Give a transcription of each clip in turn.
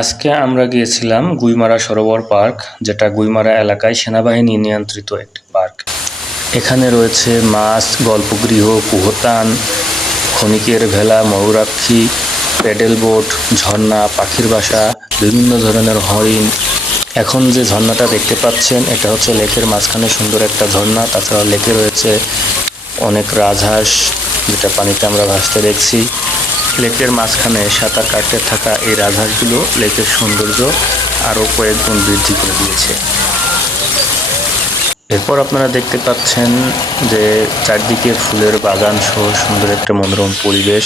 আজকে আমরা গিয়েছিলাম গুইমারা সরোবর পার্ক, যেটা গুইমারা এলাকায় সেনাবাহিনী নিয়ন্ত্রিত একটি পার্ক। এখানে রয়েছে মাছ, গল্পগৃহ, কুহতান, ক্ষণিকের ভেলা, ময়ূরাক্ষী, প্যাডেল বোট, ঝর্ণা, পাখির বাসা, বিভিন্ন ধরনের হরিণ। এখন যে ঝর্ণাটা দেখতে পাচ্ছেন এটা হচ্ছে লেকের মাঝখানে সুন্দর একটা ঝর্ণা। তাছাড়া লেকে রয়েছে অনেক রাজহাঁস, যেটা পানিতে আমরা ভাসতে দেখছি। লেকের মাঝখানে সাঁতার কাটতে থাকা এই রাজহাঁসগুলো লেকের সৌন্দর্য আরও কয়েক গুণ বৃদ্ধি করে দিয়েছে। এরপর আপনারা দেখতে পাচ্ছেন যে চারদিকে ফুলের বাগান সহ সুন্দর একটা মনোরম পরিবেশ।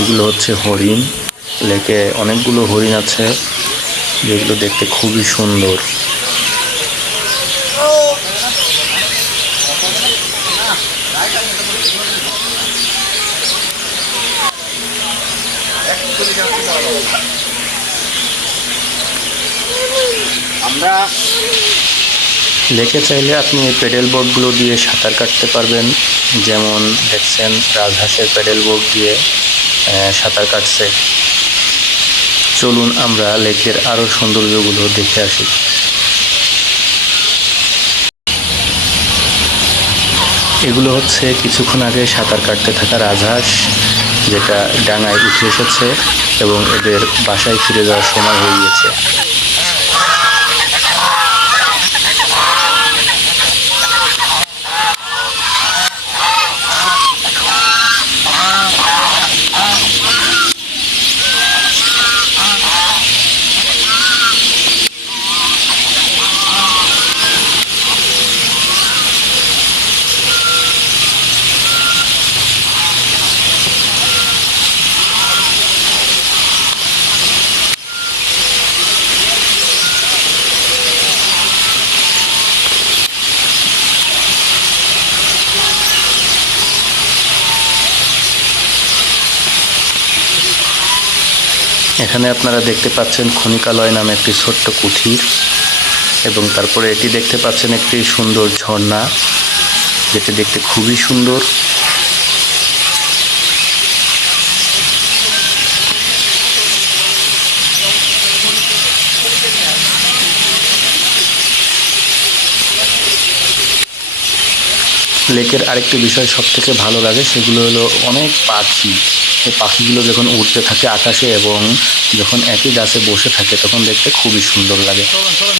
এগুলো হচ্ছে হরিণ। লেকে অনেকগুলো হরিণ আছে, যেগুলো দেখতে খুবই সুন্দর। লেকে চাইলে আপনি এই প্যাডেল বোটগুলো দিয়ে সাঁতার কাটতে পারবেন। যেমন দেখছেন রাজহাঁসের প্যাডেল বোট দিয়ে সাঁতার কাটছে। চলুন আমরা লেকের আরও সৌন্দর্যগুলো দেখে আসি। এগুলো হচ্ছে কিছুক্ষণ আগে সাঁতার কাটতে থাকা রাজহাঁস, যেটা ডাঙায় উঠে এসেছে এবং এদের বাসায় ফিরে যাওয়ার সময় হয়ে গিয়েছে। এখানে আপনারা দেখতে পাচ্ছেন ক্ষণিকালয় নামে একটি ছোট্ট কুঠির, এবং তারপরে এটি দেখতে পাচ্ছেন একটি সুন্দর ঝর্ণা, যেটি দেখতে খুবই সুন্দর। লেকের আরেকটি বিষয় সব থেকে ভালো লাগে, সেগুলো হলো অনেক পাখি। এই পাখিগুলো যখন উড়তে থাকে আকাশে এবং যখন একই গাছে বসে থাকে তখন দেখতে খুবই সুন্দর লাগে।